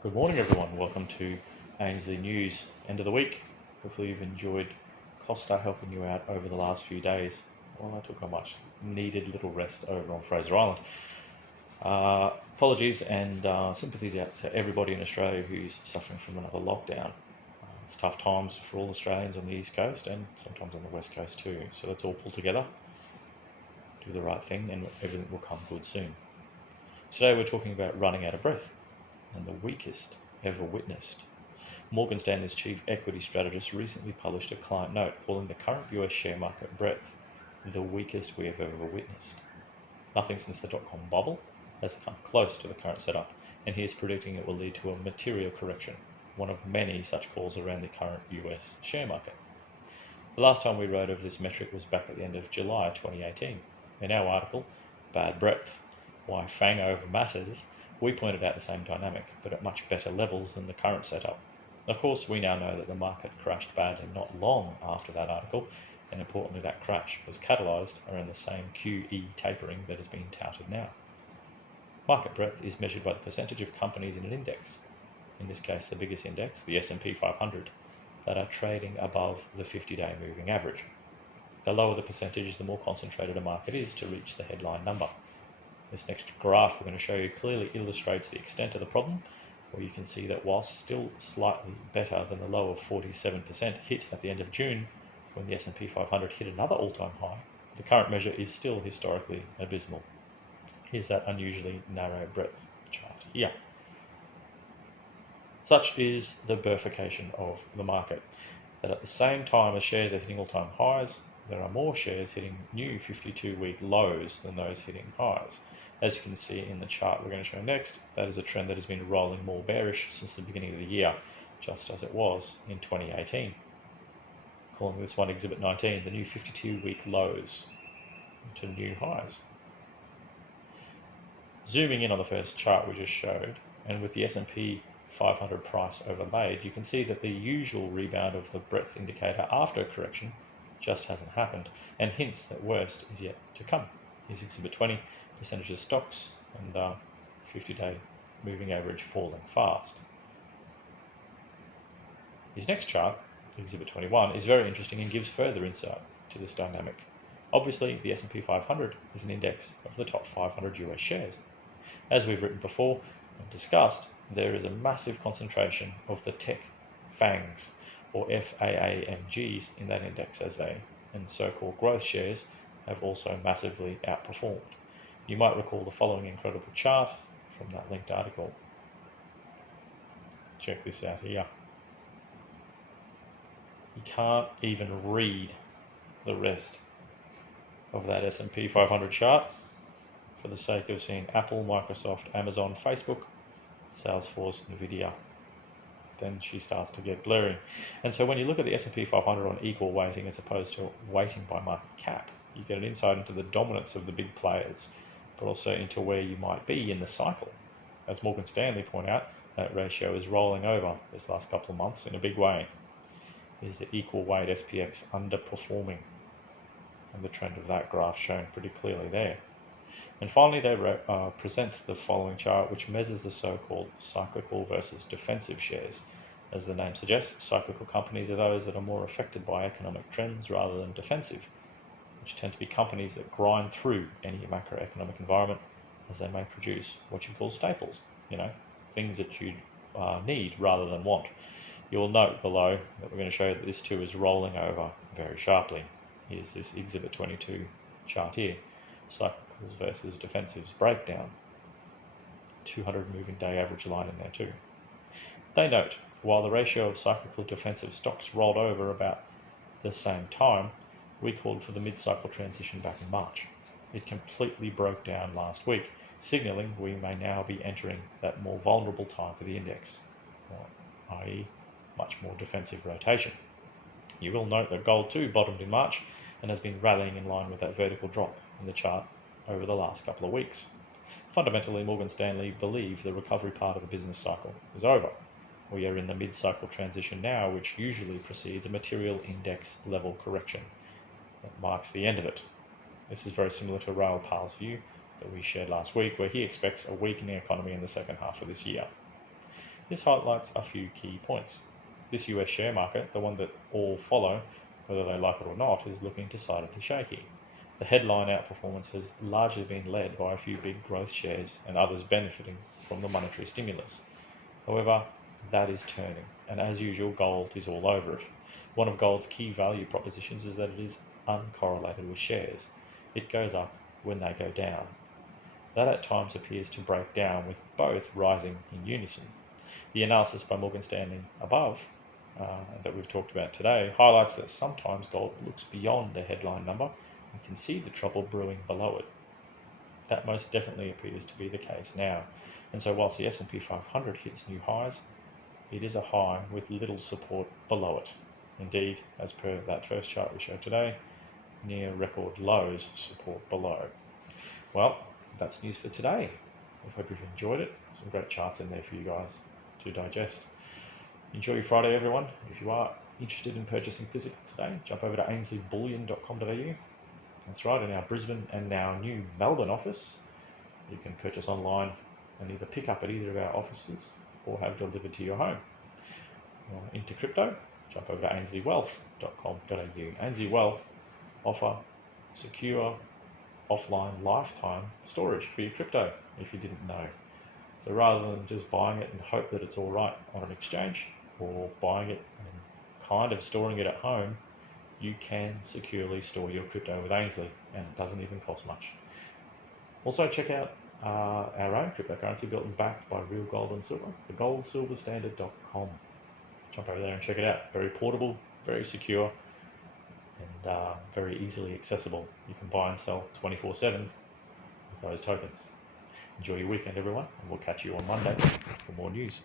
Good morning, everyone. Welcome to Ainslie News, end of the week. Hopefully, you've enjoyed Costa helping you out over the last few days. Well, I took a much needed little rest over on Fraser Island. Apologies and sympathies out to everybody in Australia who's suffering from another lockdown. It's tough times for all Australians on the East Coast and sometimes on the West Coast too. So let's all pull together, do the right thing, and everything will come good soon. Today, we're talking about running out of breath and the weakest ever witnessed. Morgan Stanley's chief equity strategist recently published a client note calling the current US share market breadth the weakest we have ever witnessed. Nothing since the dot-com bubble has come close to the current setup, and he is predicting it will lead to a material correction, one of many such calls around the current US share market. The last time we wrote of this metric was back at the end of July 2018. In our article, Bad Breadth, Why FANG Over Matters, we pointed out the same dynamic, but at much better levels than the current setup. Of course, we now know that the market crashed badly not long after that article, and importantly, that crash was catalysed around the same QE tapering that has been touted now. Market breadth is measured by the percentage of companies in an index, in this case the biggest index, the S&P 500, that are trading above the 50-day moving average. The lower the percentage, the more concentrated a market is to reach the headline number. This next graph we're going to show you clearly illustrates the extent of the problem, where you can see that whilst still slightly better than the low of 47% hit at the end of June, when the S&P 500 hit another all-time high, the current measure is still historically abysmal. Here's that unusually narrow breadth chart here. Such is the bifurcation of the market, that at the same time as shares are hitting all-time highs, there are more shares hitting new 52-week lows than those hitting highs. As you can see in the chart we're going to show next, that is a trend that has been rolling more bearish since the beginning of the year, just as it was in 2018. Calling this one Exhibit 19, the new 52-week lows to new highs. Zooming in on the first chart we just showed, and with the S&P 500 price overlaid, you can see that the usual rebound of the breadth indicator after a correction just hasn't happened, and hints that worst is yet to come. Here's Exhibit 20, percentage of stocks and 50-day moving average falling fast. His next chart, Exhibit 21, is very interesting and gives further insight to this dynamic. Obviously, the S&P 500 is an index of the top 500 US shares. As we've written before and discussed, there is a massive concentration of the tech FANGs, or FAAMGs, in that index, as they and so-called growth shares have also massively outperformed. You might recall the following incredible chart from that linked article. Check this out here. You can't even read the rest of that S&P 500 chart for the sake of seeing Apple, Microsoft, Amazon, Facebook, Salesforce, Nvidia. Then she starts to get blurry. And so when you look at the S&P 500 on equal weighting as opposed to weighting by market cap, you get an insight into the dominance of the big players, but also into where you might be in the cycle. As Morgan Stanley point out, that ratio is rolling over this last couple of months in a big way. Is the equal weight SPX underperforming? And the trend of that graph shown pretty clearly there. And finally, they present the following chart, which measures the so-called cyclical versus defensive shares. As the name suggests, cyclical companies are those that are more affected by economic trends rather than defensive, which tend to be companies that grind through any macroeconomic environment, as they may produce what you call staples, things that you need rather than want. You'll note below that we're going to show that this too is rolling over very sharply. Here's this Exhibit 22 chart here. Cyclicals versus defensives breakdown. 200 moving day average line in there too. They note, while the ratio of cyclical defensive stocks rolled over about the same time, we called for the mid-cycle transition back in March. It completely broke down last week, signalling we may now be entering that more vulnerable time for the index, i.e. much more defensive rotation. You will note that gold too bottomed in March and has been rallying in line with that vertical drop in the chart over the last couple of weeks. Fundamentally, Morgan Stanley believe the recovery part of the business cycle is over. We are in the mid-cycle transition now, which usually precedes a material index level correction that marks the end of it. This is very similar to Raoul Pal's view that we shared last week, where he expects a weakening economy in the second half of this year. This highlights a few key points. This US share market, the one that all follow, whether they like it or not, is looking decidedly shaky. The headline outperformance has largely been led by a few big growth shares and others benefiting from the monetary stimulus. However, that is turning, and as usual, gold is all over it. One of gold's key value propositions is that it is uncorrelated with shares. It goes up when they go down. That at times appears to break down, with both rising in unison. The analysis by Morgan Stanley above, that we've talked about today, highlights that sometimes gold looks beyond the headline number and can see the trouble brewing below it. That most definitely appears to be the case now. And so whilst the S&P 500 hits new highs, it is a high with little support below it. Indeed, as per that first chart we showed today, near record lows support below. Well, that's news for today. I hope you've enjoyed it. Some great charts in there for you guys to digest. Enjoy your Friday, everyone. If you are interested in purchasing physical today, jump over to ainslebullion.com.au. That's right, in our Brisbane and now new Melbourne office, you can purchase online and either pick up at either of our offices or have delivered to your home. Into crypto, jump over to ainsleywealth.com.au. Ainslie Wealth offer secure offline lifetime storage for your crypto, if you didn't know. So rather than just buying it and hope that it's all right on an exchange, or buying it and kind of storing it at home, you can securely store your crypto with Ainslie, and it doesn't even cost much. Also check out our own cryptocurrency built and backed by real gold and silver, the goldsilverstandard.com. Jump over there and check it out. Very portable, very secure, and very easily accessible. You can buy and sell 24/7 with those tokens. Enjoy your weekend, everyone, and we'll catch you on Monday for more news.